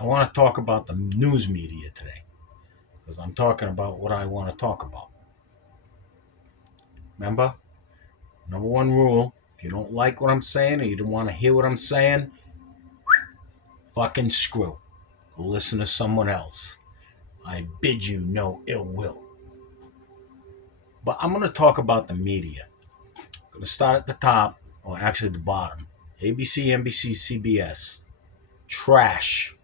I want to talk about the news media today because I'm talking about what I want to talk about. Remember, number one rule: if you don't like what I'm saying or you don't want to hear what I'm saying, fucking screw. Go listen to someone else. I bid you no ill will. But I'm going to talk about the media. I'm going to start at the top, or actually the bottom. ABC, NBC, CBS. Trash.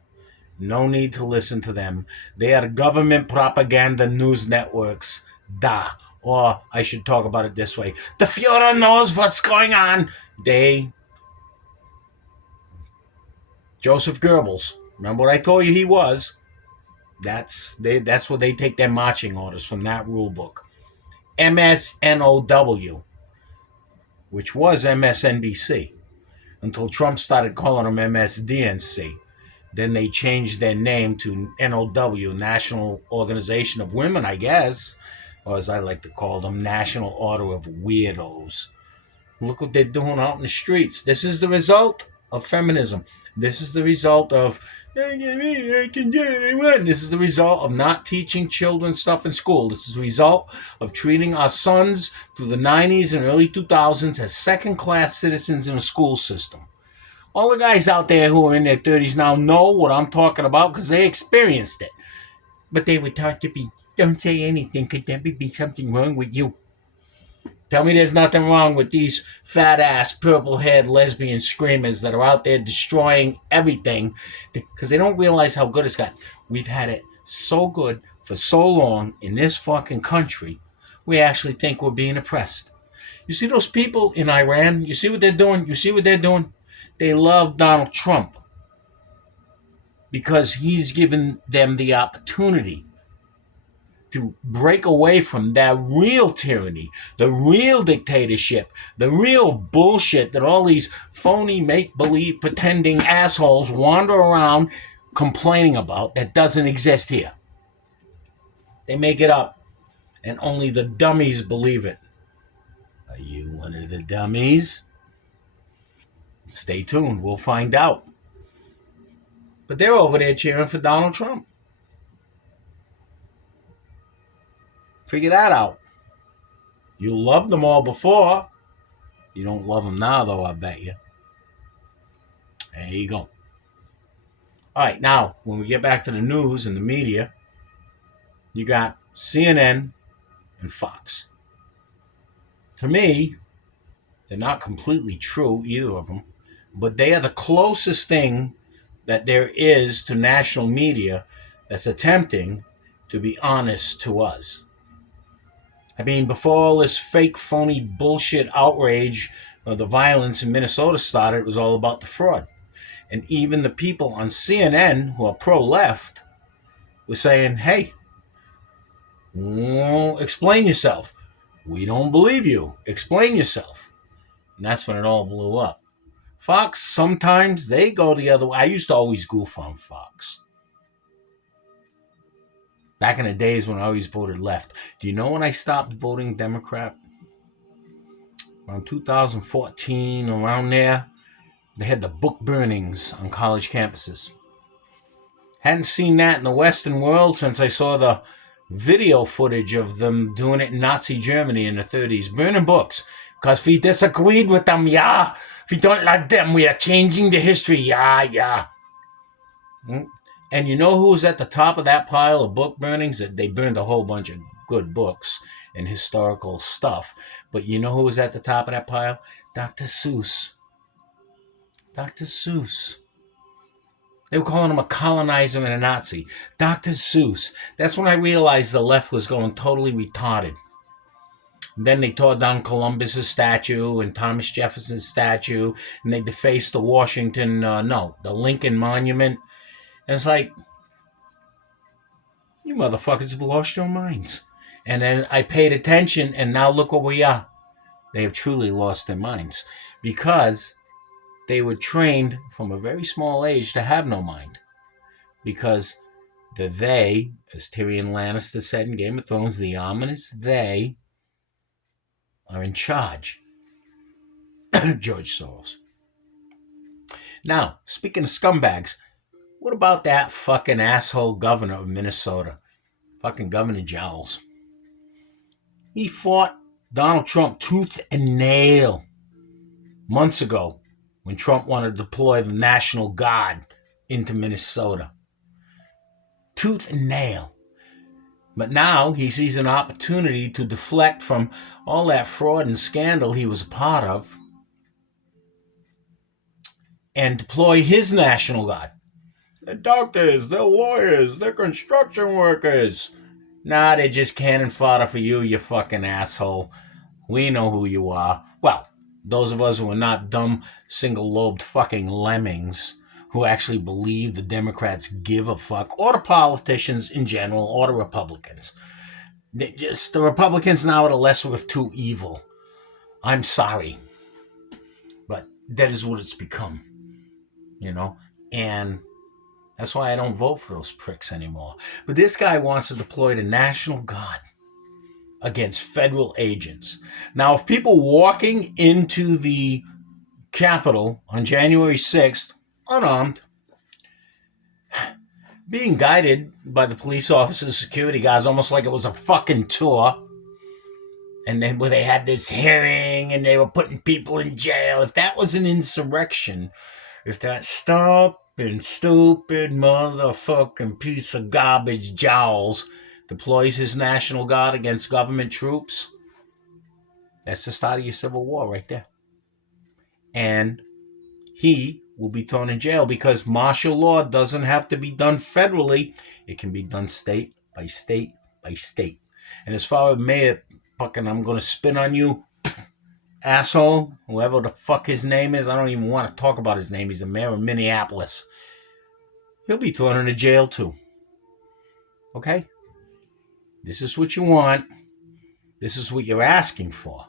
No need to listen to them. They are government propaganda news networks. Da. Or I should talk about it this way. The Führer knows what's going on. Joseph Goebbels. Remember what I told you he was? That's where they take their marching orders from that rule book. MSNOW, which was MSNBC, until Trump started calling them MSDNC. Then they changed their name to NOW, National Organization of Women, I guess, or as I like to call them, National Order of Weirdos. Look what they're doing out in the streets. This is the result of feminism. This is the result of I can do what I want. This is the result of not teaching children stuff in school. This is the result of treating our sons through the 90s and early 2000s as second-class citizens in a school system. All the guys out there who are in their 30s now know what I'm talking about because they experienced it. But they were taught to be, don't say anything because there would be something wrong with you. Tell me there's nothing wrong with these fat-ass, purple-haired lesbian screamers that are out there destroying everything because they don't realize how good it's got. We've had it so good for so long in this fucking country, we actually think we're being oppressed. You see those people in Iran? You see what they're doing? You see what they're doing? They love Donald Trump because he's given them the opportunity to break away from that real tyranny, the real dictatorship, the real bullshit that all these phony, make-believe, pretending assholes wander around complaining about that doesn't exist here. They make it up, and only the dummies believe it. Are you one of the dummies? Stay tuned. We'll find out. But they're over there cheering for Donald Trump. Figure that out. You loved them all before. You don't love them now, though, I bet you. There you go. All right, now, when we get back to the news and the media, you got CNN and Fox. To me, they're not completely true, either of them, but they are the closest thing that there is to national media that's attempting to be honest to us. I mean, before all this fake, phony bullshit outrage of the violence in Minnesota started, it was all about the fraud. And even the people on CNN who are pro-left were saying, hey, explain yourself. We don't believe you. Explain yourself. And that's when it all blew up. Fox, sometimes they go the other way. I used to always goof on Fox. Back in the days when I always voted left. Do you know when I stopped voting Democrat? Around 2014, around there, they had the book burnings on college campuses. Hadn't seen that in the Western world since I saw the video footage of them doing it in Nazi Germany in the 30s, burning books. Because we disagreed with them, yeah. If we don't like them, we are changing the history, yeah. And you know who's at the top of that pile of book burnings? They burned a whole bunch of good books and historical stuff. But you know who was at the top of that pile? Dr. Seuss. Dr. Seuss. They were calling him a colonizer and a Nazi. Dr. Seuss. That's when I realized the left was going totally retarded. And then they tore down Columbus's statue and Thomas Jefferson's statue, and they defaced the the Lincoln Monument. And it's like, you motherfuckers have lost your minds. And then I paid attention, and now look where we are. They have truly lost their minds because they were trained from a very small age to have no mind. Because they, as Tyrion Lannister said in Game of Thrones, the ominous they are in charge. George Soros. Now, speaking of scumbags, What about that fucking asshole governor of Minnesota? Fucking Governor Giles. He fought Donald Trump tooth and nail months ago when Trump wanted to deploy the National Guard into Minnesota. Tooth and nail. But now he sees an opportunity to deflect from all that fraud and scandal he was a part of and deploy his National Guard. They're doctors, they're lawyers, they're construction workers. Nah, they're just cannon fodder for you, you fucking asshole. We know who you are. Well, those of us who are not dumb, single-lobed fucking lemmings who actually believe the Democrats give a fuck, or the politicians in general, or the Republicans. The Republicans now are the lesser of two evil. I'm sorry. But that is what it's become. You know? And that's why I don't vote for those pricks anymore. But this guy wants to deploy the National Guard against federal agents. Now, if people walking into the Capitol on January 6th, unarmed, being guided by the police officers, security guards, almost like it was a fucking tour, and then where they had this hearing and they were putting people in jail, if that was an insurrection, if that stupid motherfucking piece of garbage Giles deploys his National Guard against government troops, that's the start of your civil war right there. And he will be thrown in jail because martial law doesn't have to be done federally. It can be done state by state by state. And as far as Mayor fucking I'm going to spin on you, asshole, whoever the fuck his name is, I don't even want to talk about his name. He's the mayor of Minneapolis. He'll be thrown into jail too. Okay? This is what you want. This is what you're asking for.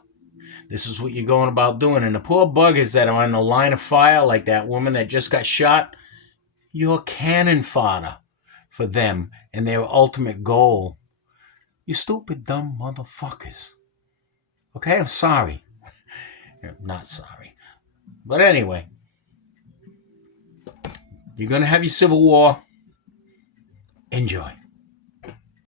This is what you're going about doing. And the poor buggers that are on the line of fire, like that woman that just got shot, you're cannon fodder for them and their ultimate goal. You stupid, dumb motherfuckers. Okay? I'm sorry. I'm not sorry. But anyway, you're going to have your civil war. Enjoy.